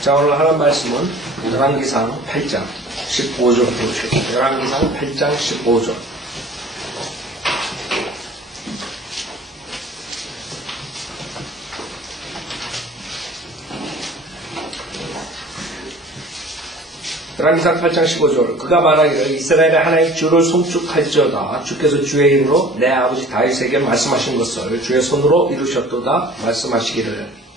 자, 오늘 하는 말씀은 열왕기상 8장 15절 보시죠. 열왕기상 8장 15절. 열왕기상 8장 15절. 그가 말하기를 이스라엘의 하나님 주를 송축할지어다. 주께서 주의 이름으로 내 아버지 다윗에게 말씀하신 것을 주의 손으로 이루셨도다. 말씀하시기를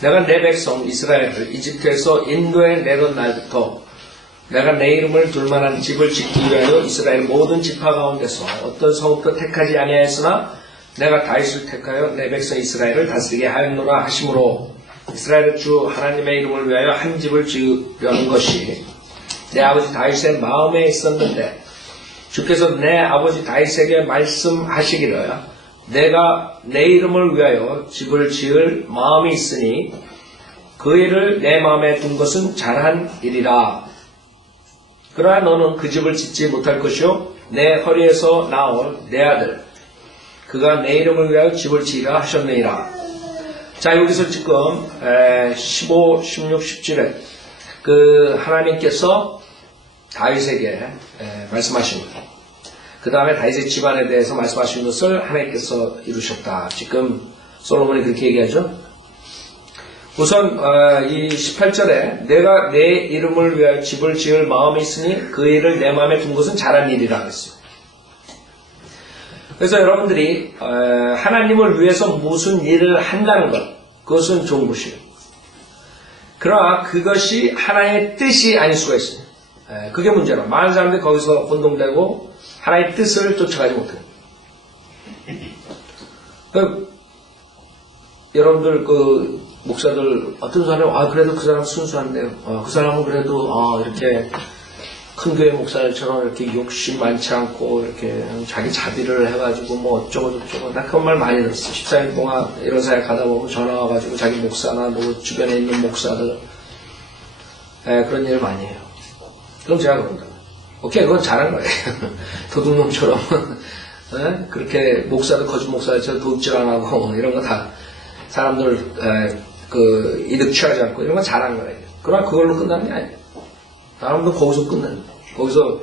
내가 내 백성 이스라엘을 이집트에서 인도에 내던 날부터 내가 내 이름을 둘만한 집을 짓기 위하여 이스라엘 모든 지파 가운데서 어떤 성읍도 택하지 아니하였으나 내가 다윗을 택하여 내 백성 이스라엘을 다스리게 하였노라 하심으로 이스라엘의 주 하나님의 이름을 위하여 한 집을 지으려는 것이 내 아버지 다윗의 마음에 있었는데 주께서 내 아버지 다윗에게 말씀하시기를 내가 내 이름을 위하여 집을 지을 마음이 있으니 그 일을 내 마음에 둔 것은 잘한 일이라. 그러나 너는 그 집을 짓지 못할 것이요 내 허리에서 나올 내 아들 그가 내 이름을 위하여 집을 지으라 하셨느니라. 자, 여기서 지금 15, 16, 17에 그 하나님께서 다윗에게 말씀하신 것, 그 다음에 다윗의 집안에 대해서 말씀하신 것을 하나님께서 이루셨다. 지금 솔로몬이 그렇게 얘기하죠. 우선 이 18절에 내가 내 이름을 위하여 집을 지을 마음이 있으니 그 일을 내 마음에 둔 것은 잘한 일이라 했어요. 그래서 여러분들이 하나님을 위해서 무슨 일을 한다는 것, 그것은 좋은 것이에요. 그러나 그것이 하나님의 뜻이 아닐 수가 있어요. 그게 문제라. 많은 사람들이 거기서 혼동되고 하나님의 뜻을 쫓아가지 못해요. 여러분들 목사들 어떤 사람은 그래도 그 사람 순수한데요. 그 사람은 그래도 이렇게 큰 교회 목사들처럼 이렇게 욕심 많지 않고 이렇게 자기 자비를 해가지고 뭐 어쩌고 저쩌고 나 그런 말 많이 들었어. 14일 동안 이런 사회 가다 보면 전화 와가지고 자기 목사나 주변에 있는 목사들 그런 일을 많이 해요. 그럼 제가 그런다. 오케이, 그건 잘한 거예요. 도둑놈처럼 그렇게 목사들 거짓 목사들처럼 도둑질 안 하고 이런 거 다 사람들 이득 취하지 않고 이런 건 잘한 거예요. 그러나 그걸로 끝나는 게 아니에요. 사람도 거기서 끝나는 거예요. 거기서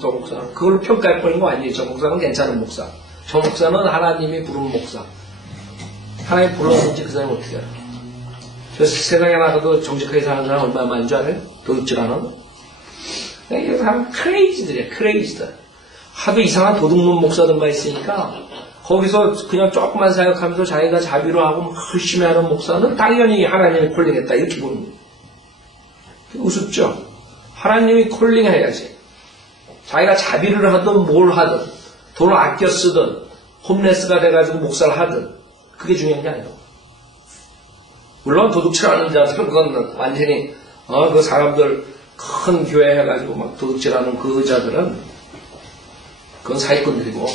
저 목사는 그걸로 평가해버리는 거 아니에요. 저 목사는 괜찮은 목사. 저 목사는 하나님이 부른 목사. 하나님이 불렀는지 그 사람이 어떻게 알아요? 그래서 세상에 나가도 정직하게 사는 사람 얼마나 많은 줄 알아요? 도둑질 안 하고. 이 사람 크레이지들이야. 크레이지들. 하도 이상한 도둑놈 목사들만 있으니까 거기서 그냥 조금만 사역하면서 자기가 자비로 하고 열심히 하는 목사는 당연히 하나님이 콜링했다 이렇게 보는 거예요. 우습죠? 하나님이 콜링해야지. 자기가 자비를 하든 뭘 하든 돈을 아껴 쓰든 홈레스가 돼가지고 목사를 하든 그게 중요한 게 아니라고. 물론 도둑질하는 자들은 그건 완전히 그 사람들 큰 교회 해가지고 막 도둑질하는 그 자들은 그건 사기꾼들이고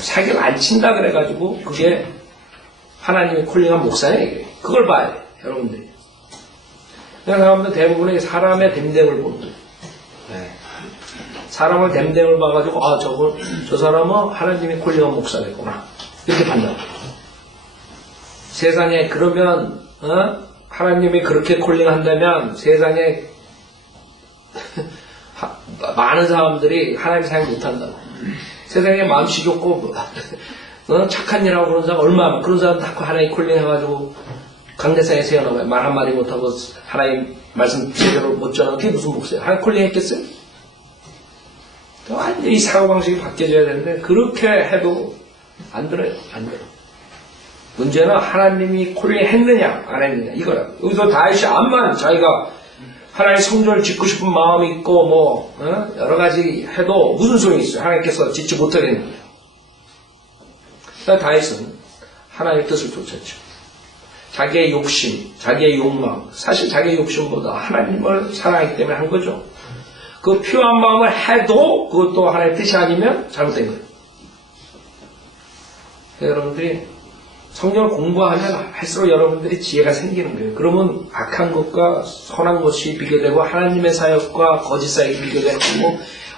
사기를 안 친다 그래가지고 그게 하나님이 콜링한 목사예요. 그걸 봐야 돼 여러분들이. 사람들 대부분의 사람의 됨됨을 보는 거예요. 사람을 됨됨을 봐가지고 저 사람은 하나님이 콜링한 목사겠구나 이렇게 판단해요. 세상에 그러면 하나님이 그렇게 콜링한다면 세상에 많은 사람들이 하나님 사역 못한다. 세상에 마음씨 좋고 착한 일하고 그런 사람 얼마나 그런 사람 다 하나님 콜링해가지고 강대상에 세워놓으면 말 한마디 못하고 하나님 말씀 제대로 못 전하고 그게 무슨 목사예요? 하나님 콜링했겠어요? 완전히 사고방식이 바뀌어져야 되는데 그렇게 해도 안 들어요. 안 들어요. 문제는 하나님이 콜링했느냐 안 했느냐 이거라. 여기서 다윗이 암만 자기가 하나님 성전을 짓고 싶은 마음이 있고 여러 가지 해도 무슨 소용이 있어요? 하나님께서 짓지 못하게 했는 거예요. 그러니까 다윗은 하나님의 뜻을 쫓았죠. 자기의 욕심, 자기의 욕망, 사실 자기의 욕심보다 하나님을 사랑하기 때문에 한 거죠. 그 필요한 마음을 해도 그것도 하나님의 뜻이 아니면 잘못된 거예요. 여러분들이 성경을 공부하면 할수록 여러분들이 지혜가 생기는 거예요. 그러면 악한 것과 선한 것이 비교되고 하나님의 사역과 거짓 사역이 비교되고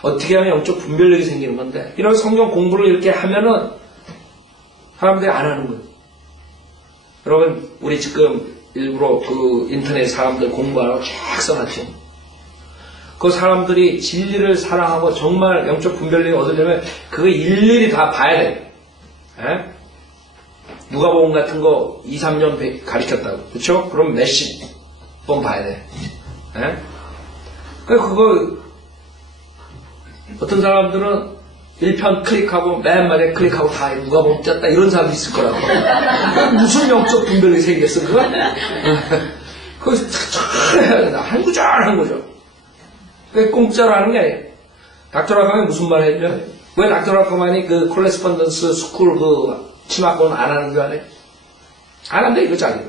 어떻게 하면 영적 분별력이 생기는 건데 이런 성경 공부를 이렇게 하면은 사람들이 안 하는 거예요. 여러분 우리 지금 일부러 그 인터넷 사람들 공부하라고 쫙 써놨죠. 그 사람들이 진리를 사랑하고 정말 영적 분별력이 얻으려면 그거 일일이 다 봐야 돼. 에? 누가복음 같은 거 2, 3년 가르쳤다고. 그쵸? 그럼 몇십 번 봐야 돼. 에? 그거 어떤 사람들은 1편 클릭하고 맨 말에 클릭하고 다 누가복음 짰다 이런 사람도 있을 거라고. 무슨 영적 분별력이 생겼어 그거? 그거 잘 해야 된다. 한 구절 한 구절. 그게 공짜로 하는 게 아니에요. 닥터라카만이 무슨 말 했냐? 왜 닥터라카만이 그 콜레스펀던스 스쿨 그 치마권 안 하는 줄 아네? 안 한다 이거 자기.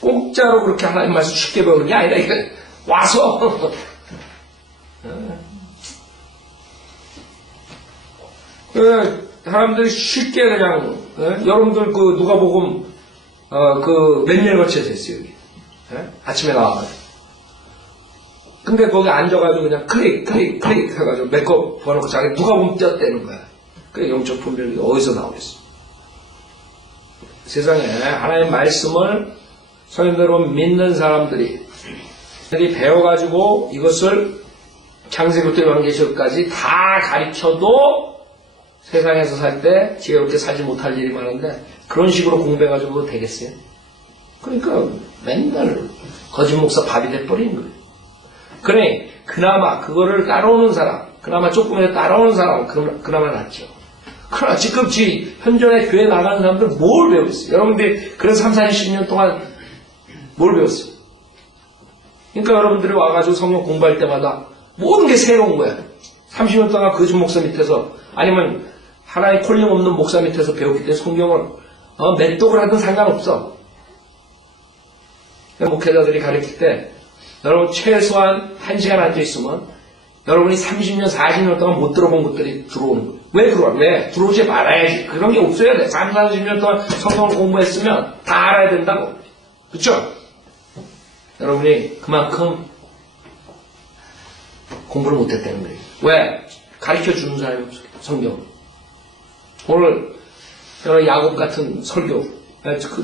공짜로 그렇게 하나님 말씀 쉽게 배우는 게 아니라 이거 와서 사람들이 쉽게 그냥 여러분들 그 누가복음 그 몇 년 거쳐서 했어요 여기. 아침에 나와가지고. 근데 거기 앉아가지고 그냥 클릭 해가지고 몇 거 번호고 자기 누가 보면 떼었다는 거야. 그게 영적 분별이 어디서 나오겠어? 세상에 하나님의 말씀을 성경대로 믿는 사람들이 배워가지고 이것을 창세기부터 요한계시록까지 다 가르쳐도 세상에서 살 때 지혜롭게 살지 못할 일이 많은데 그런 식으로 공부해가지고 되겠어요? 그러니까 맨날 거짓 목사 밥이 돼버리는 거예요. 그래, 그나마 그거를 따라오는 사람, 그나마 조금이라도 따라오는 사람은 그나마 낫죠. 그러나 지금 현존의 교회 나가는 사람들 뭘 배웠어요? 여러분들이 그런 3, 40년 동안 뭘 배웠어요? 그러니까 여러분들이 와가지고 성경 공부할 때마다 모든 게 새로운 거야. 30년 동안 거짓 목사 밑에서 아니면 하나의 콜링 없는 목사 밑에서 배웠기 때문에 성경을 몇 독을 하든 상관없어. 목회자들이 가르칠 때 여러분 최소한 1시간 앉아있으면 여러분이 30년, 40년 동안 못 들어본 것들이 들어오는 거예요. 왜 들어와? 왜? 들어오지 말아야지. 그런 게 없어야 돼. 30, 40년 동안 성경을 공부했으면 다 알아야 된다고. 그쵸? 여러분이 그만큼 공부를 못했다는 거예요. 왜? 가르쳐주는 사람이 없어요. 성경. 오늘 저는 야곱 같은 설교.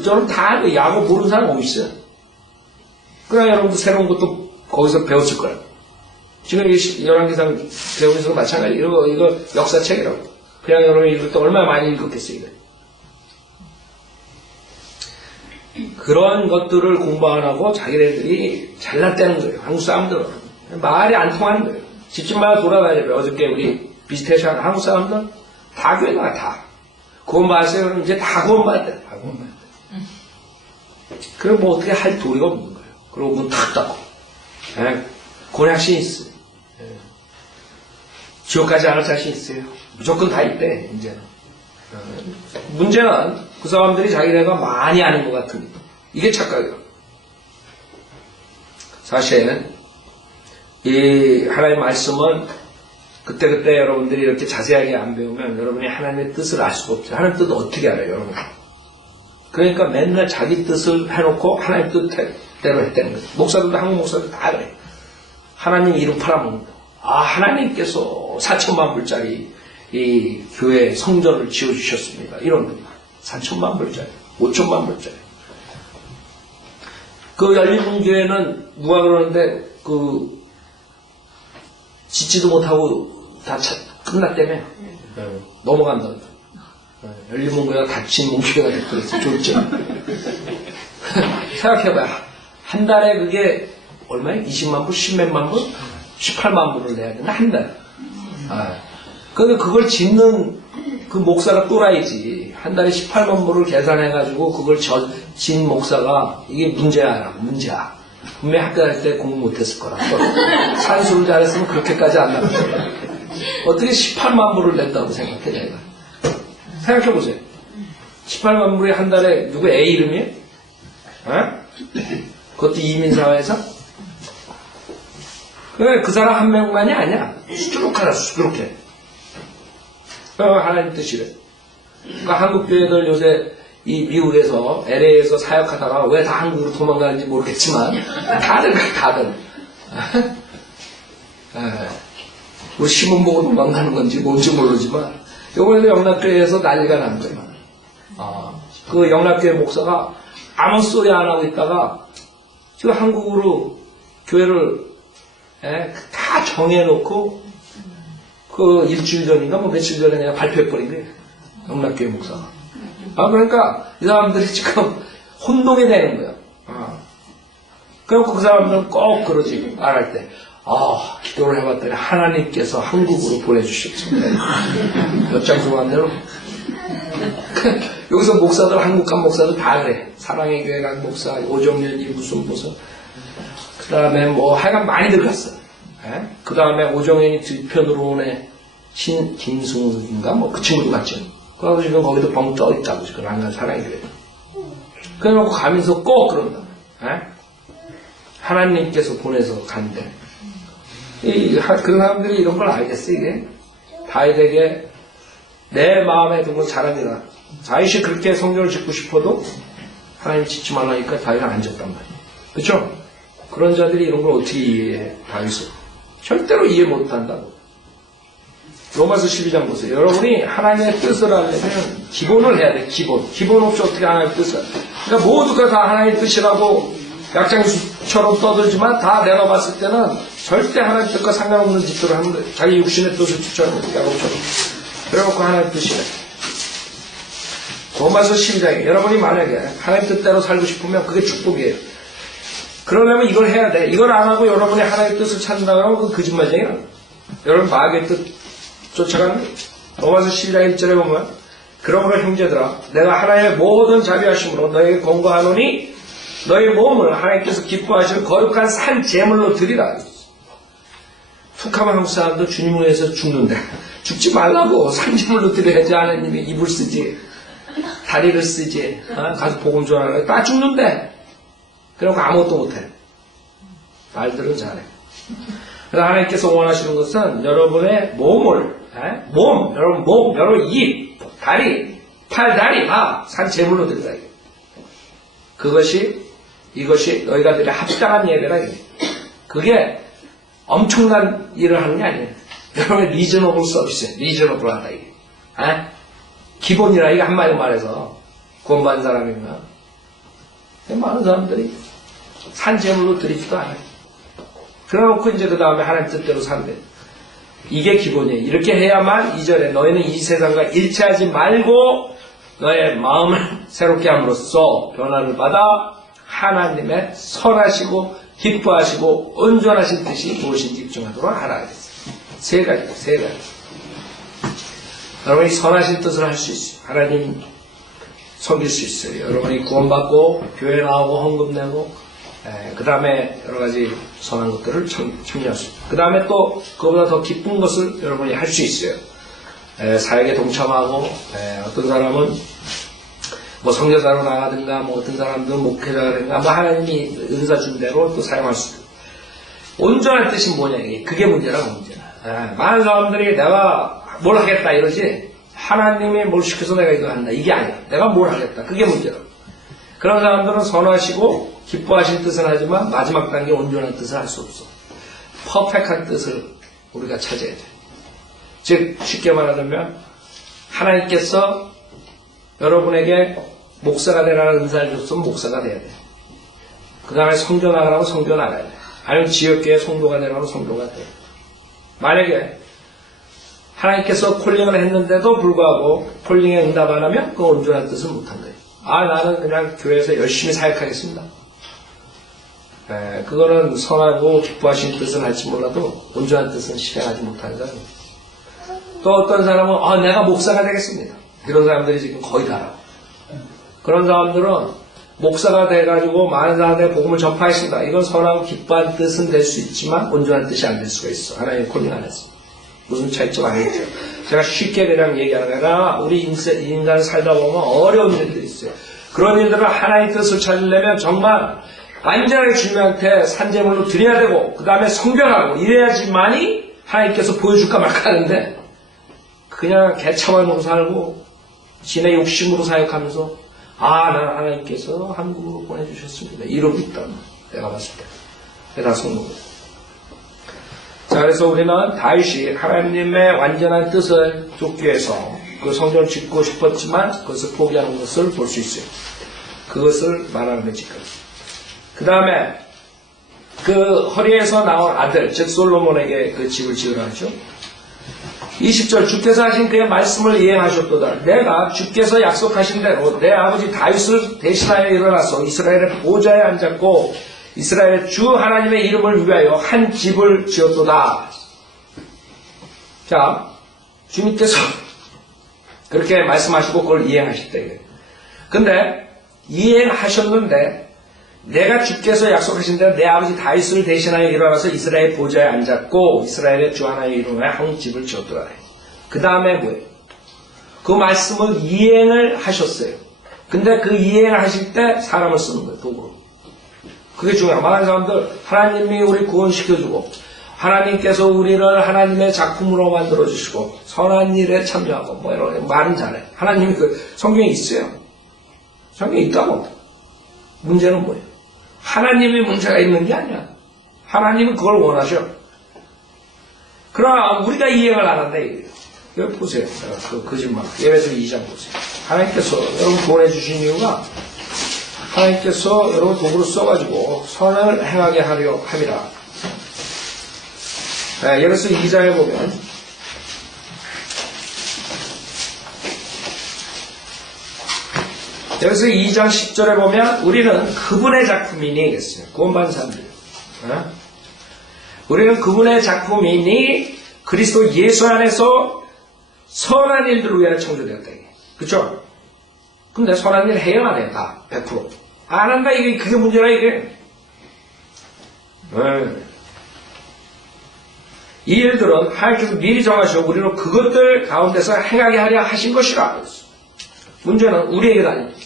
저는 다 야곱 모르는 사람 어디 있어요? 그러나 여러분도 새로운 것도 거기서 배웠을 거예요. 지금 열왕기상 배우면서도 마찬가지예요. 이거 역사책이라고. 그냥 여러분이 읽을 때 얼마나 많이 읽었겠어요, 이거. 그런 것들을 공부 안 하고 자기네들이 잘났다는 거예요. 한국 사람들은. 말이 안 통하는 거예요. 집집마다 돌아다녀요. 어저께 우리 비슷해서 한국 사람들 다 교회 나가, 다. 구원받았어요. 그럼 이제 다 구원받았대. 다 구원받았대. 그럼 뭐 어떻게 할 도리가 없는 거예요. 그리고 문 탁 닫고. 권약신 있어요. 지옥까지 안 할 자신 있어요. 무조건 다 있대, 이제는. 문제는 그 사람들이 자기네가 많이 아는 것 같은 이게 착각이에요. 사실 이 하나님의 말씀은 그때그때 여러분들이 이렇게 자세하게 안 배우면 여러분이 하나님의 뜻을 알 수가 없어요. 하나님의 뜻을 어떻게 알아요, 여러분? 그러니까 맨날 자기 뜻을 해놓고 하나님 뜻대로 했다는 거예요. 목사들도 한국 목사들 다 그래요. 하나님 이름 팔아먹는다. 아, 하나님께서 4천만 불짜리 이 교회 성전을 지어주셨습니다. 이런 겁니다. 4천만 불짜리, 5천만 불짜리. 그 열린문교회는 누가 그러는데 짓지도 못하고 다 끝났다며. 넘어간다. 열린문교회가 닫힌 문교회가 됐더랬어. 좋죠. 생각해봐요. 한 달에 그게 얼마야? 20만 불, 10몇만 불? 18만 불을 내야 되나? 한 달에. 근데 그걸 짓는 그 목사가 또라이지. 한 달에 18만 불을 계산해가지고 그걸 진 목사가 이게 문제야. 분명히 학교 다닐 때 공부 못했을 거라고. 산수를 잘했으면 그렇게까지 안 나갔을 거야. 어떻게 18만 불을 냈다고 생각해, 내가. 생각해보세요. 18만 불이 한 달에 누구 애 이름이에요? 그것도 이민사회에서? 그 사람 한 명만이 아니야. 수두룩하다, 수두룩해. 하나님 뜻이래. 그러니까 한국 교회들 요새 이 미국에서, LA에서 사역하다가 왜 다 한국으로 도망가는지 모르겠지만, 다들. 우리 신문 보고 도망가는 건지 뭔지 모르지만, 요번에도 영락교회에서 난리가 난 거예요. 그 영락교회 목사가 아무 소리 안 하고 있다가 지금 한국으로 교회를 다 정해놓고 그 일주일 전인가 뭐 며칠 전에 내가 발표해버린 거예요. 영락교회 목사가. 그러니까 이 사람들이 지금 혼동이 되는 거야. 그래갖고 그 사람들은 꼭 그러지, 말할 때. 기도를 해봤더니 하나님께서 한국으로 보내주셨습니다. 몇 장 소만대로. 여기서 목사들, 한국 간 목사들 다 그래. 사랑의 교회 간 목사, 오정연이 무슨. 그 다음에 뭐 하여간 많이 들어갔어. 그 다음에 오정연이 뒤편으로 오네. 김승우인가? 뭐 그 친구도 갔죠. 그래서 지금 거기도 벙 떠있다고 지금 안 간 사랑의 교회. 그래놓고 가면서 꼭 그런다. 하나님께서 보내서 간대. 그 사람들이 이런 걸 알겠어, 이게. 다윗에게 내 마음에 든 건 잘합니다. 다윗이 그렇게 성전을 짓고 싶어도 하나님 짓지 말라니까 다윗은 안 짓단 말이에요. 그렇죠? 그런 자들이 이런 걸 어떻게 이해해, 다윗은? 절대로 이해 못한다고. 로마서 12장 보세요. 여러분이 하나님의 뜻을 하려면 기본을 해야 돼, 기본. 기본 없이 어떻게 하나님의 뜻을. 그러니까 모두가 다 하나님의 뜻이라고 약장수처럼 떠들지만 다 내가 봤을 때는 절대 하나님 뜻과 상관없는 짓들을 하는 거예요. 자기 육신의 뜻을 추천하는 거예요. 야곱처럼. 그래놓고 하나님 뜻이래. 로마서 12장에 여러분이 만약에 하나님 뜻대로 살고 싶으면 그게 축복이에요. 그러려면 이걸 해야 돼. 이걸 안 하고 여러분이 하나님 뜻을 찾는다고 하면 그건 거짓말이에요. 여러분 마귀의 뜻 쫓아가는 거예요. 로마서 12장 1절에 보면 그러므로 형제들아 내가 하나님의 모든 자비하심으로 너에게 권고하노니 너의 몸을 하나님께서 기뻐하시는 거룩한 산 제물로 드리라. 툭하면 한국 사람도 주님을 위해서 죽는데 죽지 말라고 산 제물로 드려야지. 하나님이 입을 쓰지 다리를 쓰지 가서 복음 전하라. 다 죽는데 그러고 아무것도 못해. 말들은 잘해. 그래서 하나님께서 원하시는 것은 여러분의 몸을 여러분 몸, 여러분 입, 다리, 팔, 다리 산 제물로 드리라. 이것이 너희가 드려 합당한 예배라. 그게 엄청난 일을 하는 게 아니에요. 여러분의 리저너블 서비스, 리저너블 하다 이게. 기본이라 이게 한마디로 말해서 구원받은 사람이면 많은 사람들이 산 제물로 드리지도 않아요. 그래놓고 이제 그 다음에 하나님 뜻대로 산대. 이게 기본이에요. 이렇게 해야만 이전에 너희는 이 세상과 일치하지 말고 너의 마음을 새롭게 함으로써 변화를 받아 하나님의 선하시고 기뻐하시고 온전하신 뜻이 무엇인지 입증하도록 하라 그랬어요. 세 가지. 여러분이 선하신 뜻을 할 수 있어요. 하나님 섬길 수 있어요. 여러분이 구원받고 교회 나오고 헌금 내고 그 다음에 여러 가지 선한 것들을 참여할 수 있어요. 그 다음에 또 그보다 더 기쁜 것을 여러분이 할 수 있어요. 사역에 동참하고 어떤 사람은 뭐 선교사로 나가든가 뭐 어떤 사람들은 목회자가 되든가 뭐 하나님이 은사 준 대로 또 사용할 수 있어요. 온전한 뜻이 뭐냐 이게. 그게 문제라고 문제야. 많은 사람들이 내가 뭘 하겠다 이러지 하나님이 뭘 시켜서 내가 이거 한다 이게 아니야. 내가 뭘 하겠다 그게 문제라고. 그런 사람들은 선하시고 기뻐하신 뜻은 하지만 마지막 단계 온전한 뜻을 할 수 없어. 퍼펙트한 뜻을 우리가 찾아야 돼. 즉 쉽게 말하자면 하나님께서 여러분에게 목사가 되라는 은사를 줬으면 목사가 돼야 돼. 그 다음에 성교 나가라고 성교 나가야 돼. 아니면 지역교회 성도가 되라고 성도가 돼. 만약에 하나님께서 콜링을 했는데도 불구하고 콜링에 응답 안 하면 그 온전한 뜻을 못한 거예요. 나는 그냥 교회에서 열심히 사역하겠습니다. 그거는 선하고 기뻐하신 뜻은 할지 몰라도 온전한 뜻은 실행하지 못하는 사람이에요. 또 어떤 사람은 내가 목사가 되겠습니다. 이런 사람들이 지금 거의 다라고. 그런 사람들은 목사가 돼가지고 많은 사람들에게 복음을 전파했습니다. 이건 선하고 기뻐한 뜻은 될 수 있지만 온전한 뜻이 안 될 수가 있어. 하나님 콜링 안 했어. 무슨 차이점 아니겠죠. 제가 쉽게 그냥 얘기하는 게 아니라 우리 인간 살다 보면 어려운 일들이 있어요. 그런 일들을 하나님의 뜻을 찾으려면 정말 완전하게 주님한테 산제물로 드려야 되고 그 다음에 성별하고 이래야지만이 하나님께서 보여줄까 말까 하는데 그냥 개차반으로 살고 지네 욕심으로 사역하면서 나는 하나님께서 한국으로 보내주셨습니다. 이러고 있다. 내가 봤을 때. 그게 다 속는 거예요. 자, 그래서 우리는 다윗이 하나님의 완전한 뜻을 쫓기 위해서 그 성전을 짓고 싶었지만 그것을 포기하는 것을 볼 수 있어요. 그것을 말하는 거지. 그 다음에 그 허리에서 나온 아들, 즉 솔로몬에게 그 집을 지으라 하죠. 20절 주께서 하신 그의 말씀을 이행하셨도다. 내가 주께서 약속하신 대로 내 아버지 다윗을 대신하여 일어나서 이스라엘의 보좌에 앉았고 이스라엘의 주 하나님의 이름을 위하여 한 집을 지었도다. 자, 주님께서 그렇게 말씀하시고 그걸 이행하셨대. 근데 이행하셨는데 내가 주께서 약속하신 대로 내 아버지 다윗을 대신하여 일어나서 이스라엘 보좌에 앉았고 이스라엘의 주 하나님의 이름에 한 집을 지었더라. 그 다음에 뭐예요? 그 말씀을 이행을 하셨어요. 근데 그 이행을 하실 때 사람을 쓰는 거예요. 도구로. 그게 중요해요. 많은 사람들 하나님이 우리 구원시켜주고 하나님께서 우리를 하나님의 작품으로 만들어주시고 선한 일에 참여하고 뭐 이런 말은 잘해. 하나님이 그 성경에 있어요. 성경에 있다고. 문제는 뭐예요? 하나님이 문제가 있는 게 아니야. 하나님은 그걸 원하셔. 그러나 우리가 이행을 안 한다 이거예요. 여기 보세요. 그 거짓말. 예배서 2장 보세요. 하나님께서 여러분 구원해 주신 이유가 하나님께서 여러분 도구로 써가지고 선을 행하게 하려 함이라. 예배서 2장에 보면 여기서 2장 10절에 보면 우리는 그분의 작품이니 했어요. 구원받은 사람들. 우리는 그분의 작품이니 그리스도 예수 안에서 선한 일들을 위하여 창조되었다. 그렇죠? 근데 선한 일 해야 안 해? 다 100%. 안 한다 이게 그게 문제라 이게. 이 일들은 하나님께서 미리 정하시고 우리는 그것들 가운데서 행하게 하려 하신 것이라. 문제는 우리에게도 아닙니다.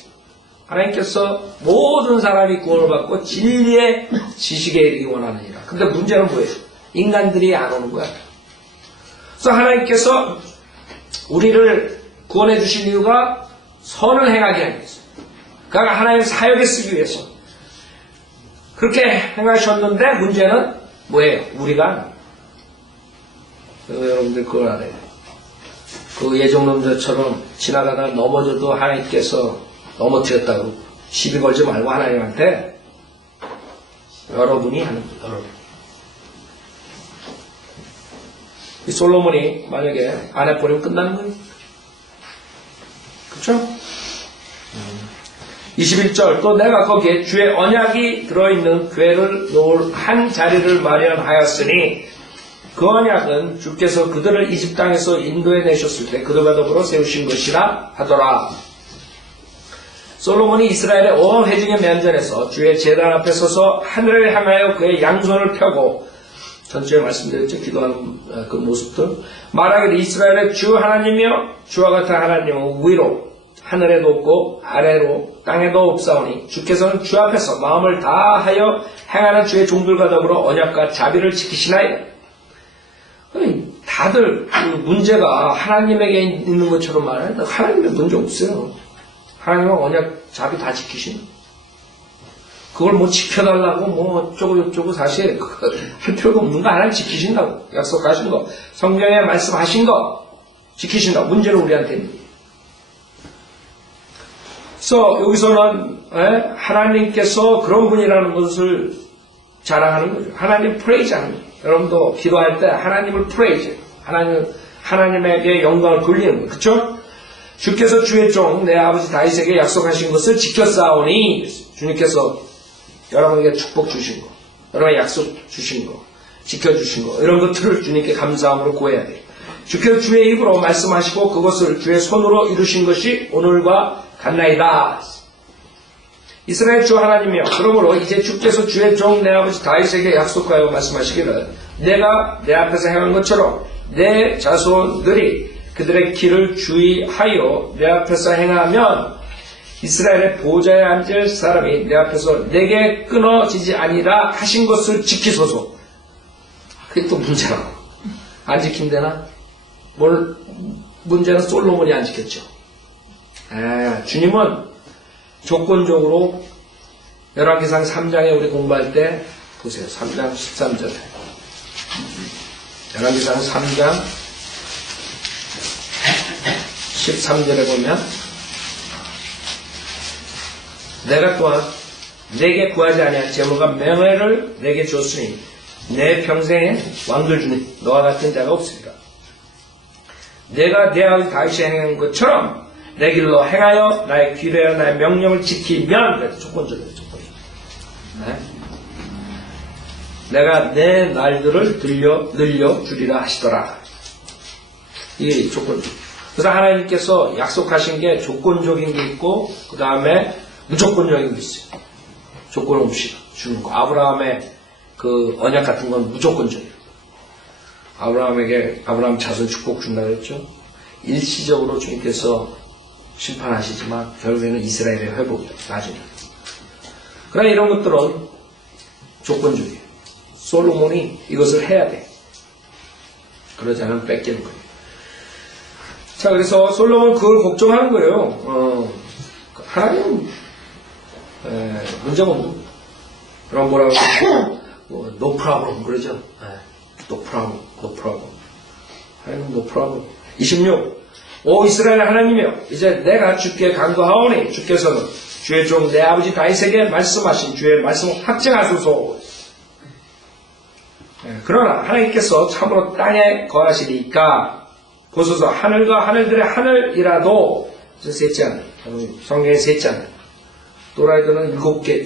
하나님께서 모든 사람이 구원을 받고 진리의 지식에 이르기 원하느니라. 근데 문제는 뭐예요? 인간들이 안 오는 거야. 그래서 하나님께서 우리를 구원해 주신 이유가 선을 행하게 하기 위해서. 그러니까 하나님의 사역에 쓰기 위해서. 그렇게 행하셨는데 문제는 뭐예요? 우리가 여러분들 그걸 알아요. 그 예정론자처럼 지나가다 넘어져도 하나님께서 넘어뜨렸다고 시비 걸지 말고 하나님한테 여러분이 하는 거예요. 여러분. 이 솔로몬이 만약에 안 해버리면 끝나는 거예요. 그렇죠? 21절 또 내가 거기에 주의 언약이 들어있는 궤를 놓을 한 자리를 마련하였으니 그 언약은 주께서 그들을 이집 땅에서 인도해 내셨을 때 그들과 더불어 세우신 것이라 하더라. 솔로몬이 이스라엘의 온 회중의 면전에서 주의 제단 앞에 서서 하늘을 향하여 그의 양손을 펴고 전체에 말씀드렸죠. 기도하는 그 모습들 말하기를 이스라엘의 주 하나님이여 주와 같은 하나님은 위로 하늘에도 없고 아래로 땅에도 없사오니 주께서는 주 앞에서 마음을 다하여 행하는 주의 종들과 더불어 언약과 자비를 지키시나이다. 다들 그 문제가 하나님에게 있는 것처럼 말하는데 하나님의 문제 없어요. 하나님은 언약 자비 다 지키시는. 그걸 뭐 지켜달라고 뭐 어쩌고 사실 할 필요가 없는 거 하나님 지키신다고. 약속하신 거. 성경에 말씀하신 거 지키신다고. 문제는 우리한테 있는 거예요. 그래서 여기서는 하나님께서 그런 분이라는 것을 자랑하는 거죠. 하나님 프레이즈 하는 거예요. 여러분도 기도할 때 하나님을 프레이즈. 하나님에게 영광을 돌리는 거예요. 그렇죠? 주께서 주의 종 내 아버지 다윗에게 약속하신 것을 지켰사오니 주님께서 여러분에게 축복 주신 거, 여러분에게 약속 주신 거, 지켜주신 거 이런 것들을 주님께 감사함으로 구해야 돼요. 주께서 주의 입으로 말씀하시고 그것을 주의 손으로 이루신 것이 오늘과 같나이다. 이스라엘 주 하나님이여 그러므로 이제 주께서 주의 종 내 아버지 다윗에게 약속하여 말씀하시기를 내가 내 앞에서 행한 것처럼 내 자손들이 그들의 길을 주의하여 내 앞에서 행하면 이스라엘의 보좌에 앉을 사람이 내 앞에서 내게 끊어지지 아니라 하신 것을 지키소서. 그게 또 문제라고. 안 지킨대나? 문제는 솔로몬이 안 지켰죠. 주님은 조건적으로 열왕기상 3장에 우리 공부할 때 보세요. 3장 13절에 열왕기상 3장 13절에 보면 내가 또한 내게 구하지 아니한 제물과 명예를 내게 줬으니 내 평생에 왕들 중에 너와 같은 자가 없으리라. 내가 내 아버지 다윗이 행한 것처럼 내 길로 행하여 나의 규례와 나의 명령을 지키면, 그래도 조건적이에요. 네? 내가 내 날들을 늘려 주리라 하시더라. 이게 조건적. 그래서 하나님께서 약속하신 게 조건적인 게 있고, 그 다음에 무조건적인 게 있어요. 조건 없이 주는 거. 아브라함의 그 언약 같은 건 무조건적이에요. 아브라함 자손 축복 준다고 했죠. 일시적으로 주님께서 심판하시지만 결국에는 이스라엘의 회복이에요. 나중에. 그러나 이런 것들은 조건적이에요. 솔로몬이 이것을 해야 돼. 그러지 않으면 뺏기는 거예요. 자, 그래서 솔로몬은 그걸 걱정하는 거예요. 하나님 문제가 없는, 그럼 뭐라고 no problem 그러죠. no problem. 하나님 no problem. 26. 오 이스라엘 하나님이여, 이제 내가 주께 간구하오니 주께서는 주의 종 내 아버지 다윗에게 말씀하신 주의 말씀을 확증하소서. 그러나 하나님께서 참으로 땅에 거하시리까 보소서. 하늘과 하늘들의 하늘이라도, 셋째 하늘, 성경에 셋째 하늘, 또라이들은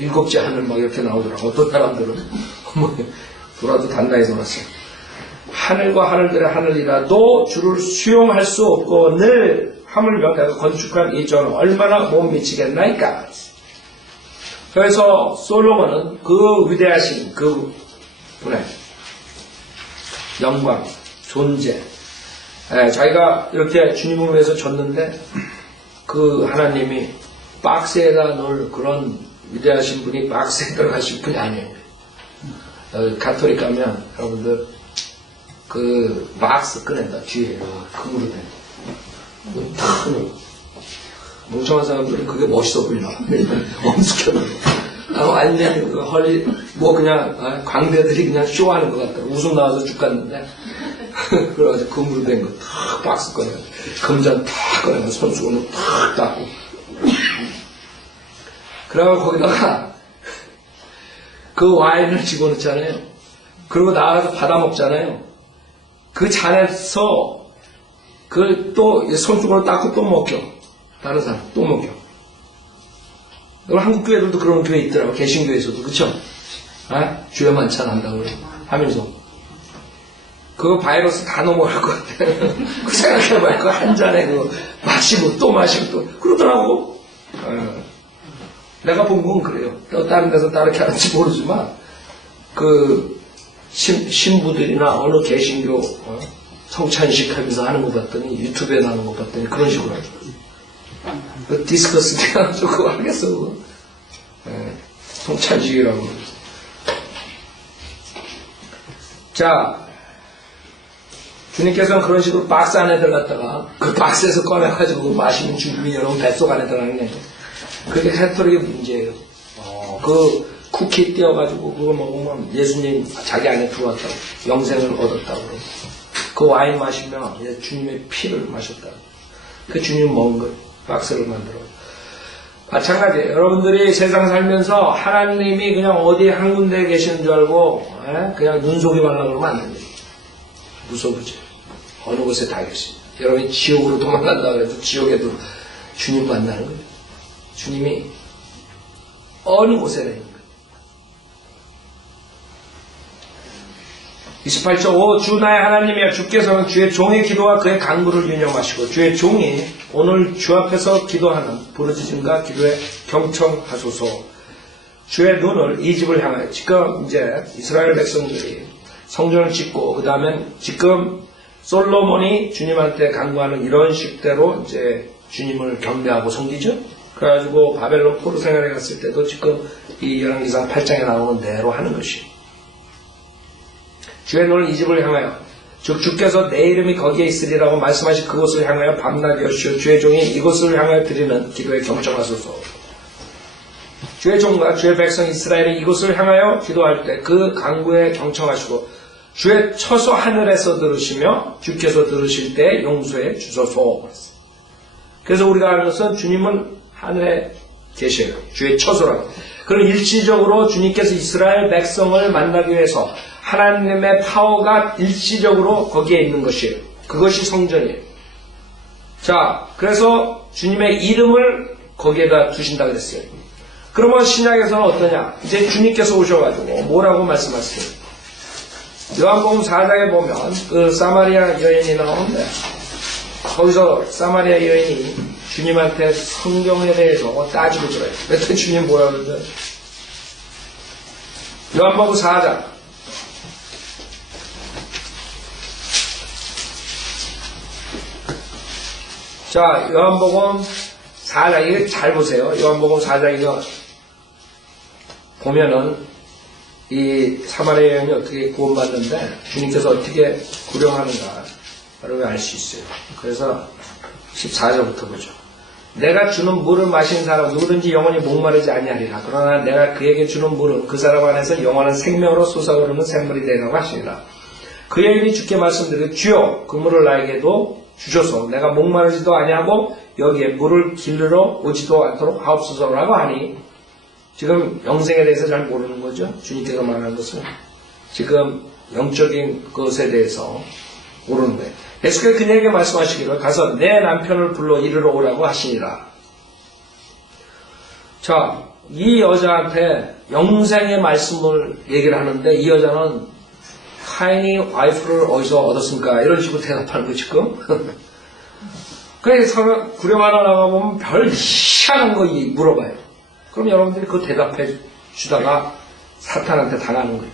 일곱째 하늘 막 이렇게 나오더라고. 어떤 사람들은 돌아도 단단히 돌았어요. 하늘과 하늘들의 하늘이라도 주를 수용할 수 없고 늘 하물며 내가 건축한 이 전은 얼마나 못 미치겠나이까. 그래서 솔로몬은 그 위대하신 그 분의 영광, 존재, 자기가 이렇게 주님을 위해서 졌는데 그 하나님이 박스에다 넣을 그런 위대하신 분이 박스에 들어가실 분이 아니에요. 가톨릭 가면 여러분들 그 박스 꺼낸다. 뒤에 금으로 된 탁 끊어. 멍청한 사람들은 그게 멋있어 보이나. 엄숙해 보여. 완전히 그 헐리 뭐 그냥 광대들이 그냥 쇼하는 것 같다. 웃음 나와서 죽겠는데 그래가지고 금으로 된 거 탁 박스 꺼내. 금잔 탁 꺼내. 손수건으로 탁 닦고. 그러고 거기다가 그 와인을 집어넣잖아요. 그리고 나가서 받아 먹잖아요. 그 잔에서 그걸 또 손수건으로 닦고 또 먹여. 다른 사람 또 먹여. 한국 교회들도 그런 교회 있더라고. 개신교에서도. 그쵸? 주여 만찬한다고 하면서 그거 바이러스 다 넘어갈 것 같아. 그 생각해봐요. 그 한 잔에 그거 마시고 또 마시고 또 그러더라고. 내가 본 건 그래요. 또 다른 데서 다르게 하는지 모르지만 그 신부들이나 어느 개신교 성찬식 하면서 하는 거 봤더니 유튜브에 나오는 거 봤더니 그런 식으로 하죠. 그 디스커스 돼가지고 그거 하겠어 그거. 성찬식이라고. 자, 주님께서는 그런 식으로 박스 안에 들어갔다가 그 박스에서 꺼내가지고 마시는 주님이 여러분 뱃속 안에 들어가는 게 그게 캐톨릭의 문제예요. 그 쿠키 띄어가지고 그거 먹으면 예수님 자기 안에 들어왔다고, 영생을 얻었다고. 그 와인 마시면 주님의 피를 마셨다고. 그 주님 먹은 거 박스를 만들어. 마찬가지예요. 여러분들이 세상 살면서 하나님이 그냥 어디 한 군데에 계시는 줄 알고 그냥 눈속이 말라 그러면 안 됩니다. 무서우죠. 어느 곳에 다 계십니다. 여러분이 지옥으로 도망간다고 해도 지옥에도 주님 만나는 거예요. 주님이 어느 곳에 있는 거예요. 28절 5. 주 나의 하나님이여, 주께서는 주의 종의 기도와 그의 간구를 유념하시고 주의 종이 오늘 주 앞에서 기도하는 부르짖음과 기도에 경청하소서. 주의 눈을 이 집을 향하여, 지금 이제 이스라엘 백성들이 성전을 짓고 그 다음에 지금 솔로몬이 주님한테 간구하는 이런 식대로 이제 주님을 경배하고 섬기죠. 그래가지고 바벨론 포로 생활에 갔을 때도 지금 이 열왕기상 8장에 나오는 대로 하는 것이에요. 주의 눈을 이 집을 향하여, 즉 주께서 내 이름이 거기에 있으리라고 말씀하신 그곳을 향하여 밤낮 여시오 주의 종이 이곳을 향하여 드리는 기도에 경청하소서. 주의 종과 주의 백성 이스라엘이 이곳을 향하여 기도할 때 그 간구에 경청하시고 주의 처소 하늘에서 들으시며 주께서 들으실 때 용서해 주소서. 그래서 우리가 아는 것은 주님은 하늘에 계셔요. 주의 처소라고. 그럼 일시적으로 주님께서 이스라엘 백성을 만나기 위해서 하나님의 파워가 일시적으로 거기에 있는 것이에요. 그것이 성전이에요. 자, 그래서 주님의 이름을 거기에다 두신다 그랬어요. 그러면 신약에서는 어떠냐? 이제 주님께서 오셔가지고 뭐라고 말씀하세요? 요한복음 4장에 보면 그 사마리아 여인이 나오는데 거기서 사마리아 여인이 주님한테 성경에 대해서 따지고 들어요. 그랬더니 주님 뭐라 그러죠? 요한복음 4장 자, 요한복음 4장 이거 잘 보세요. 요한복음 4장 이거 보면은 이 사마리아 여인이 어떻게 구원받는데 주님께서 어떻게 구령하는가 여러분이 알 수 있어요. 그래서 14절부터 보죠. 내가 주는 물을 마신 사람 누구든지 영원히 목마르지 아니하리라. 그러나 내가 그에게 주는 물은 그 사람 안에서 영원한 생명으로 솟아오르는 샘물이 되라고 하시니라. 그 여인이 주께 말씀드리되 주여 그 물을 나에게도 주셔서 내가 목마르지도 아니하고 여기에 물을 길르러 오지도 않도록 하옵소서라고 하니 지금 영생에 대해서 잘 모르는 거죠. 주님께서 말하는 것은 지금 영적인 것에 대해서 모르는 거예요. 예수께서 그녀에게 말씀하시기를 가서 내 남편을 불러 이르러 오라고 하시니라. 자, 이 여자한테 영생의 말씀을 얘기를 하는데 이 여자는 카인이 와이프를 어디서 얻었습니까? 이런 식으로 대답하는 거 지금. 그래서 구령 하나 나가보면 별 희한한 거 물어봐요. 그럼 여러분들이 그 대답해 주다가 사탄한테 당하는 거예요.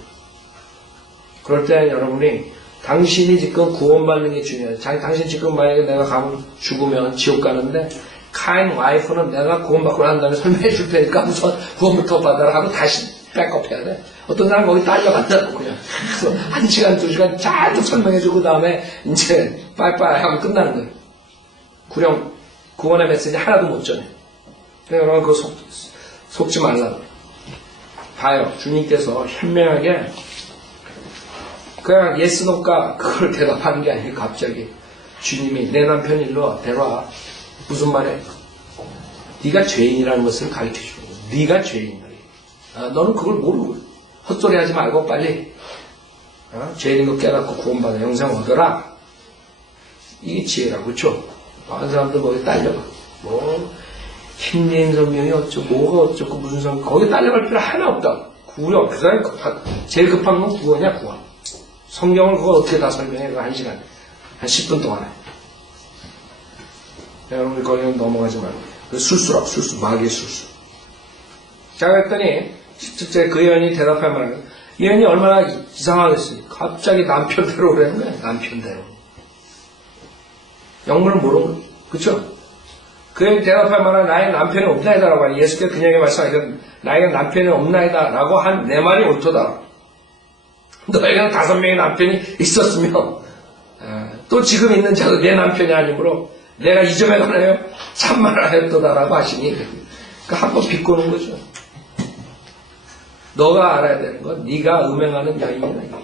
그럴 때 여러분이 당신이 지금 구원받는 게 중요해요. 당신 지금 만약에 내가 가면 죽으면 지옥 가는데 카인 와이프는 내가 구원받고 난 다음에 설명해 줄 테니까 우선 구원부터 받아라 하고 다시 백업해야 돼. 어떤 사람 거기 딸려간다고 그냥. 그래서 1시간, 2시간 쫙 설명해주고 그 다음에 이제 빠이빠이 하고 끝나는 거예요. 구령 구원의 메시지 하나도 못 전해. 그러니까 여러분 그거 속지 말라고. 봐요. 주님께서 현명하게 그냥 예스노가 그걸 대답하는 게 아니고 갑자기 주님이 내 남편 일로 데려와. 무슨 말해? 네가 죄인이라는 것을 가르쳐주고 네가 죄인이야. 너는 그걸 모르고 헛소리 하지 말고 빨리 죄인인 거 깨닫고 구원받아 영생 얻어라. 이게 지혜라고. 그렇죠? 많은 사람들 거기 딸려가. 뭐 힘내는 성경이 어쩌고 뭐가 어쩌고 무슨 성경 거기 딸려갈 필요 하나 없다. 구원. 그 사람이 제일 급한 건 구원이야. 구원. 성경을 그거 어떻게 다 설명해? 1시간 한 10분 동안에. 여러분 거기는 넘어가지 말고 술수라고. 술수. 마귀의 술수. 자 그랬더니 17절 그 여인이 대답할 말은 이 여인이 얼마나 이상하겠어요. 갑자기 남편 데려오라는 거야. 남편 데려. 영문을 모르는 거야. 그쵸? 그 여인이 대답할 말은 나의 남편이 없나이다라고 하니 예수께서 그녀에게 말씀하시기를 나에게 남편이 없나이다라고 한 내 말이 옳도다. 너에게는 5명의 남편이 있었으며 또 지금 있는 자도 내 남편이 아니므로 내가 이 점에 관하여 참말을 하였도다라고 하시니 한번 비꼬는 거죠. 너가 알아야 되는 건 네가 음행하는 여인이다.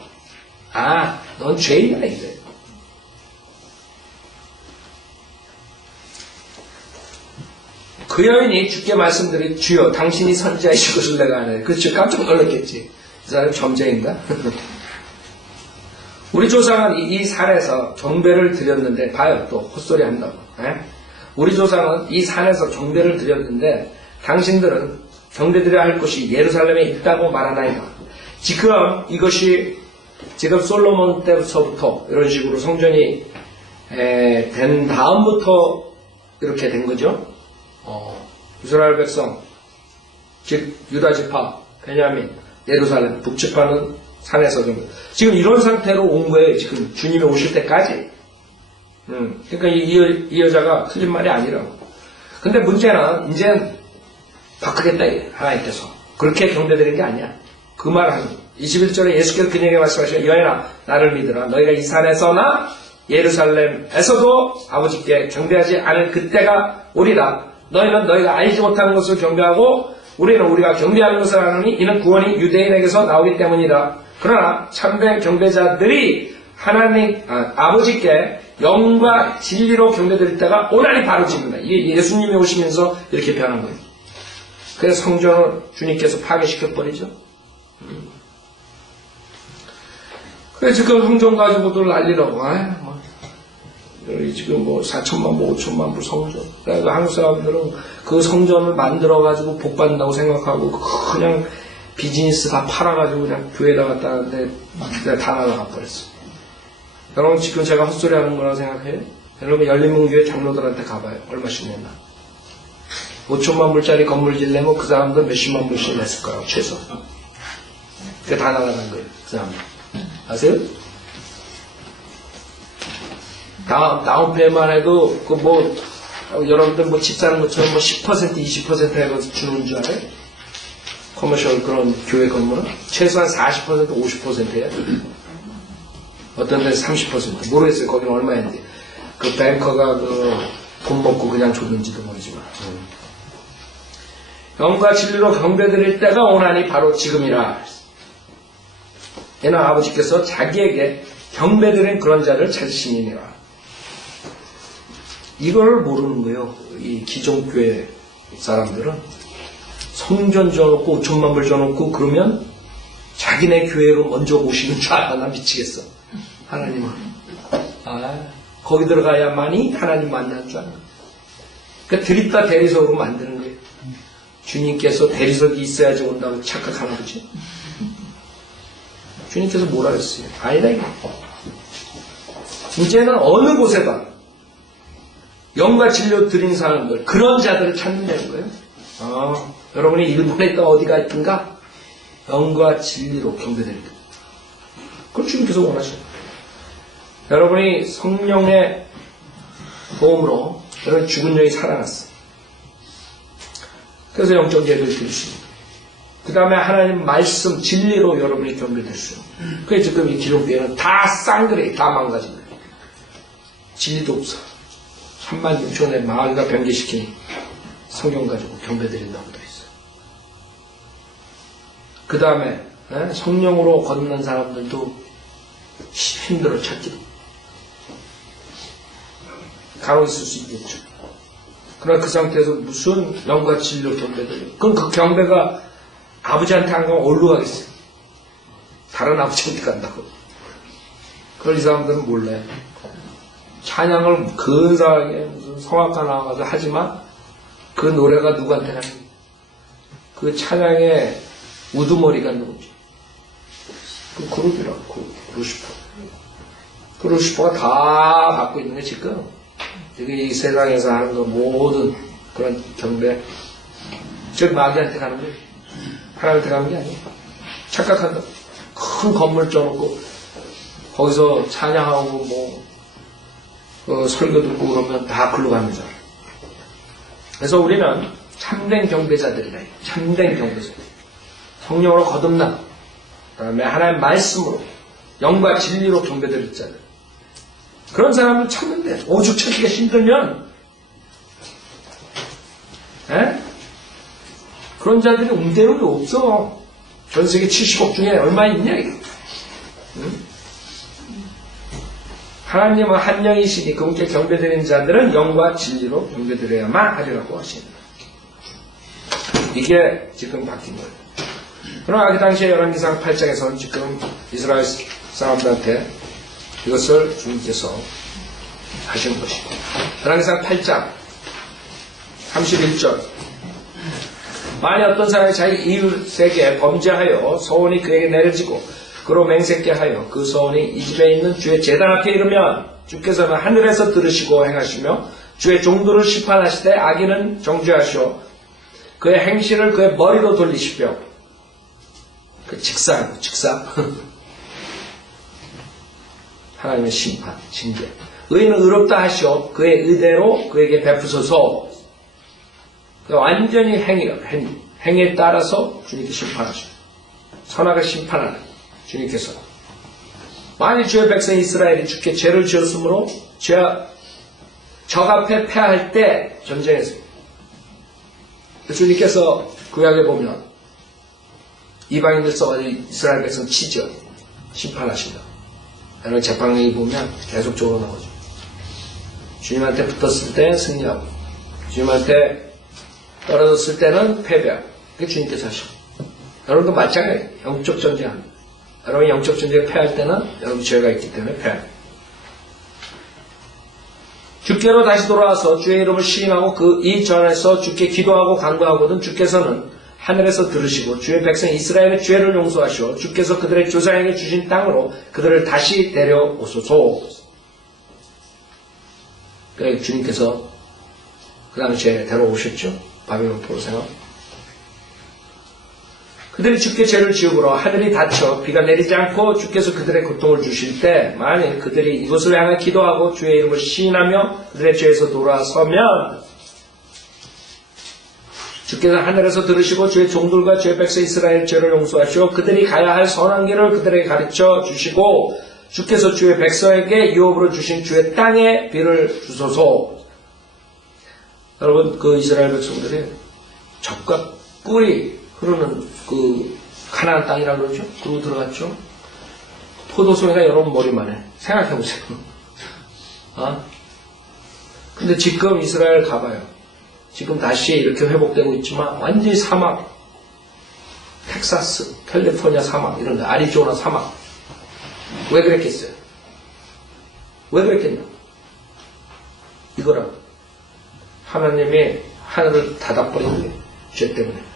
넌 죄인이다 이거예요. 그 여인이 주께 말씀드린 주여 당신이 선지자이신 것을 내가 아네. 그렇죠. 깜짝 놀랐겠지. 이 사람이 점쟁인가? 우리 조상은 이 산에서 경배를 드렸는데 봐요. 또 헛소리 한다고. 우리 조상은 이 산에서 경배를 드렸는데 당신들은 경배드려야 할 곳이 예루살렘에 있다고 말하나이다. 지금 이것이 지금 솔로몬 때부터 이런 식으로 성전이 된 다음부터 이렇게 된 거죠. 이스라엘 백성, 즉 유다 지파, 베냐민, 예루살렘, 북지파는 산에서 지금 이런 상태로 온 거예요. 지금 주님이 오실 때까지. 그러니까 이 여자가 틀린 말이 아니라고. 근데 문제는 이제 바꾸겠다 하나님께서. 그렇게 경배드린 게 아니야. 그 말은 21절에 예수께서 그녀에게 말씀하시고 여인아 나를 믿으라. 너희가 이 산에서나 예루살렘에서도 아버지께 경배하지 않을 그때가 오리라. 너희는 너희가 알지 못하는 것을 경배하고 우리는 우리가 경배하는 것을 아느니 이는 구원이 유대인에게서 나오기 때문이라. 그러나 참된 경배자들이 하나님 아버지께 영과 진리로 경배드릴 때가 오나니 바로 지금이다. 이게 예수님이 오시면서 이렇게 변한 거예요. 그래서 성전을 주님께서 파괴시켜버리죠. 그래서 지금 성전 가지고들 난리라고. 지금 4천만 불, 5천만 불 성전. 그러니까 한국 사람들은 그 성전을 만들어가지고 복받는다고 생각하고 그냥 비즈니스 다 팔아가지고 그냥 교회에다 갖다 하는데 다 날아가 버렸어. 여러분 지금 제가 헛소리 하는 거라고 생각해요? 여러분 열린문교회 장로들한테 가봐요. 얼마씩 내나. 5천만 불짜리 건물 짓려면 그 사람들 몇십만 불씩 냈을 거예요. 최소. 그게 다 나가는 거예요. 그 사람들. 아세요? 다운페이만 해도 여러분들 집 사는 것처럼 10% 20% 해가지고 주는 줄 알아요? 커머셜 그런 교회 건물은 최소한 40% 50%야. 어떤 데는 30% 모르겠어요. 거기는 얼마인지. 그 뱅커가 돈 먹고 그냥 줬는지도 모르지만. 영과 진리로 경배드릴 때가 오나니 바로 지금이라. 이는 아버지께서 자기에게 경배드린 그런 자를 찾으시니라. 이걸 모르는 거예요. 이 기존 교회 사람들은 성전 지어놓고 5천만 불 지어놓고 그러면 자기네 교회로 먼저 오시는 줄 알아. 나 미치겠어. 하나님은. 거기 들어가야만이 하나님 만난 줄 알아. 그러니까 드립다 대리석으로 만드는 거예요. 주님께서 대리석이 있어야지 온다고 착각하나 보지. 주님께서 뭐라 했어요? 아니다 이거. 이제는 어느 곳에다 영과 진료 드린 사람들 그런 자들을 찾는다는 거예요. 여러분이 일본에 있다 어디가 있든가 영과 진리로 경배드립니다. 그걸 주님께서 원하셔요. 여러분이 성령의 도움으로 여러분 죽은 영이 살아났어. 그래서 영적 예배를 드리십니다. 그 다음에 하나님 말씀 진리로 여러분이 경배될 수 있어요. 그래서 지금 이 기독교회는 다 쌍그레 다 망가진 거예요. 진리도 없어. 36,000의 마귀가 변개시킨 성경 가지고 경배드린다고 되어 있어요. 그 다음에 성령으로 걷는 사람들도 힘들어 찾기도. 간혹 있을 수 있겠죠. 그러나 그 상태에서 무슨 영과 진리로 경배드려요. 그럼 그 경배가 아버지한테 안 가면 어디로 가겠어요? 다른 아버지한테 간다고. 그걸 이 사람들은 몰라요. 찬양을 근사하게 무슨 성악가 나와가지고 하지만 그 노래가 누구한테 가는 거예요? 그 찬양의 우두머리가 누구지? 그 그룹이라고, 루시퍼. 그 루시퍼가 다 받고 있는 게 지금 이 세상에서 하는 거 모든 그런 경배 즉 마귀한테 가는 거예요. 하나님한테 가는 게 아니에요. 착각한다. 큰 건물 쪄놓고 거기서 찬양하고 설교 듣고 그러면 다 글로 갑니다. 그래서 우리는 참된 경배자들이라 해요. 참된 경배자들. 성령으로 거듭나 그 다음에 하나님의 말씀으로 영과 진리로 경배드릴 자들. 그런 사람을 찾는데 오죽 찾기가 힘들면 그런 자들이 um대로도 없어. 전 세계 70억 중에 얼마 있냐 이거. 응? 하나님은 한 영이시니 그분께 경배드리는 자들은 영과 진리로 경배드려야만 하리라고 하십니다. 이게 지금 바뀐 거예요. 그러나 그 당시에 열왕기상 8장에서는 지금 이스라엘 사람들한테 이것을 주님께서 하시는 것이고 열왕기상 8장 31절 만약 어떤 사람이 자기 이웃에게 범죄하여 서원이 그에게 내려지고 그로 맹세케 하여 그 서원이 이 집에 있는 주의 제단 앞에 이르면 주께서는 하늘에서 들으시고 행하시며 주의 종들을 심판하시되 악인은 정죄하시오 그의 행실을 그의 머리로 돌리시며 그 직사 하나님의 심판, 징계 의인은 의롭다 하시오 그의 의대로 그에게 베푸소서 완전히 행에 따라서 주님께 심판하시오 선악을 심판하는 주님께서 만일 주의 백성 이스라엘이 주께 죄를 지었으므로 적 앞에 패할 때 전쟁했습니다. 주님께서 구약에 보면 이방인들 써가지고 이스라엘 백성 치죠. 심판하신다. 여러분 재판에 보면 계속적으로 나오죠. 주님한테 붙었을 때 승리하고 주님한테 떨어졌을 때는 패배하고 그게 주님께서 하시고. 여러분도 마찬가지예요. 영적 전쟁. 여러분이 영적 전쟁에 패할 때는 여러분 죄가 있기 때문에 패합니다. 주께로 다시 돌아와서 주의 이름을 시인하고 그 이전에서 주께 기도하고 간구하거든 주께서는 하늘에서 들으시고 주의 백성 이스라엘의 죄를 용서하시오 주께서 그들의 조상에게 주신 땅으로 그들을 다시 데려오소서. 그러니까 주님께서 그 당시에 데려오셨죠. 바벨론 포로 생활. 그들이 주께 죄를 지으므로 하늘이 닫혀 비가 내리지 않고 주께서 그들의 고통을 주실 때 만일 그들이 이곳을 향해 기도하고 주의 이름을 시인하며 그들의 죄에서 돌아서면 주께서 하늘에서 들으시고 주의 종들과 주의 백성 이스라엘 죄를 용서하시고 그들이 가야 할 선한 길을 그들에게 가르쳐 주시고 주께서 주의 백성에게 유업으로 주신 주의 땅에 비를 주소서. 여러분 그 이스라엘 백성들이 젖과 꿀이 흐르는 그 가나안 땅이라고 그러죠. 그리고 들어갔죠. 포도송이가 여러분 머리만해. 생각해보세요. 근데 지금 이스라엘 가봐요. 지금 다시 이렇게 회복되고 있지만 완전히 사막. 텍사스, 캘리포니아 사막 이런 데 아리조나 사막. 왜 그랬겠어요? 왜 그랬겠냐? 이거라고. 하나님이 하늘을 닫아버린 거예요. 죄 때문에.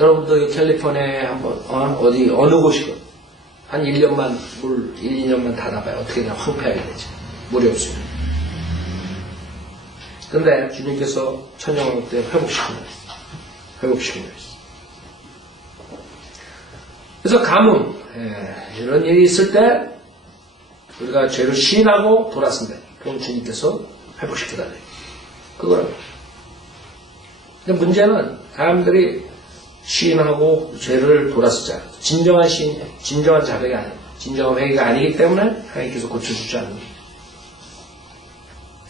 여러분도 캘리포니아에 한번 어디 어느 곳이건 한 1년만 물 1, 2년만 닫아봐요. 어떻게 그냥 황폐하게 되지. 물이 없으면. 근데 주님께서 천년왕국 때 회복시킨 거예요. 회복시킨 거예요. 그래서 가뭄 이런 일이 있을 때 우리가 죄를 시인하고 돌았습니다. 그럼 주님께서 회복시켜달래요. 그거라고. 근데 문제는 사람들이 시인하고 죄를 돌았었잖아요. 진정한 시인, 진정한 자백이 아니에요. 진정한 회개가 아니기 때문에 하나님께서 고쳐주지 않는 거예요.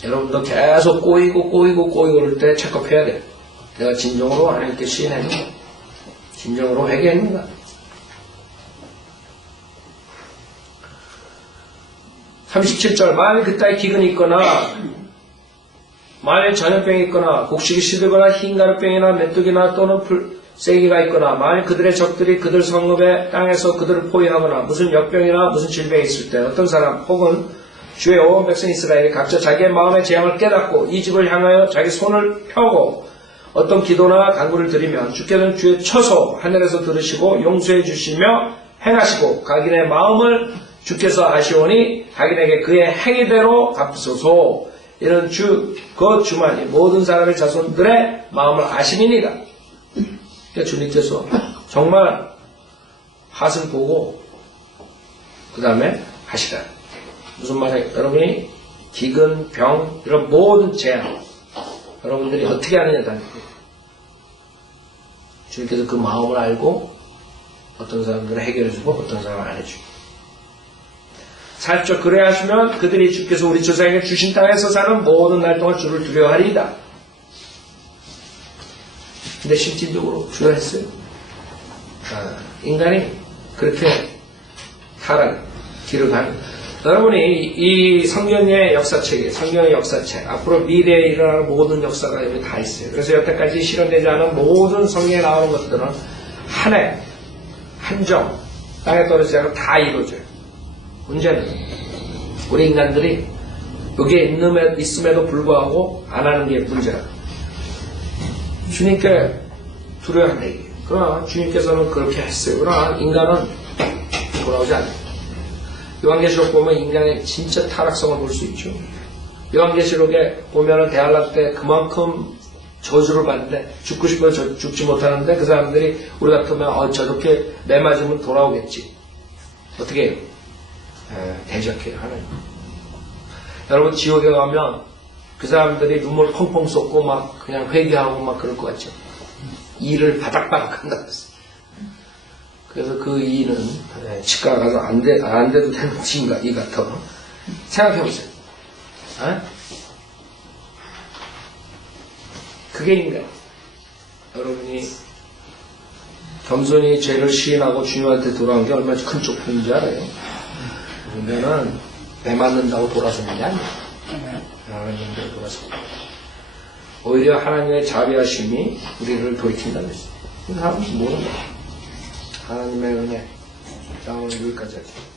여러분도 계속 꼬이고 그럴 때 체크해야 돼요. 내가 진정으로 하나님께 시인했는가? 진정으로 회개했는가? 37절 만일 그따위 기근이 있거나 만일 전염병이 있거나 곡식이 시들거나 흰가루병이나 메뚜기나 또는 세기가 있거나 만일 그들의 적들이 그들 성읍의 땅에서 그들을 포위하거나 무슨 역병이나 무슨 질병이 있을 때 어떤 사람 혹은 주의 온 백성 이스라엘이 각자 자기의 마음의 재앙을 깨닫고 이 집을 향하여 자기 손을 펴고 어떤 기도나 간구를 드리면 주께서는 주의 처소 하늘에서 들으시고 용서해 주시며 행하시고 각인의 마음을 주께서 아시오니 각인에게 그의 행위대로 갚으소서. 이런 그 주만이 모든 사람의 자손들의 마음을 아심이니라. 그러니까 주님께서 정말 핫을 보고 그 다음에 하시라. 무슨 말이에요? 여러분이 기근, 병 이런 모든 재앙 여러분들이 어떻게 하느냐에 달린 거예요. 주님께서 그 마음을 알고 어떤 사람들은 해결해주고 어떤 사람은 안 해주고 살짝 그래 하시면 그들이 주께서 우리 조상에게 주신 땅에서 사는 모든 날 동안 주를 두려워하리이다. 근데 실질적으로 두려워했어요. 인간이 그렇게 길을 가는. 여러분이 이 성경의 역사책에 성경의 역사책 앞으로 미래에 일어나는 모든 역사가 여기 다 있어요. 그래서 여태까지 실현되지 않은 모든 성경에 나오는 것들은 한 해, 한정, 땅에 떨어지지 않고 다 이루어져요. 문제는 우리 인간들이 여기에 있음에도 불구하고 안 하는 게 문제라. 주님께 두려워한다 이게. 그러나 주님께서는 그렇게 했어요. 그러나 인간은 돌아오지 않아요. 요한계시록 보면 인간의 진짜 타락성을 볼 수 있죠. 요한계시록에 보면은 대환란 때 그만큼 저주를 받는데 죽고 싶어서 죽지 못하는데 그 사람들이 우리 같으면 저렇게 매 맞으면 돌아오겠지. 어떻게 해요? 대적해요. 하나님. 여러분 지옥에 가면 그 사람들이 눈물 펑펑 쏟고 막 그냥 회개하고 막 그럴 것 같죠. 일을 바닥바닥 한다 그랬어요. 그래서 그 일은 치과 가서 안 돼도 되는 이 같아. 생각해보세요. 그게 인간. 여러분이 겸손히 죄를 시인하고 주님한테 돌아온 게 얼마나 큰 쪽팔인지 알아요? 인간은 배 맞는다고 돌아서는 게 아니에요. 하나님께 돌아서. 오히려 하나님의 자비하심이 우리를 돌이킨다는 것입니다. 사람은 모르는 거야. 하나님의 은혜. 자, 오늘 여기까지 할게요.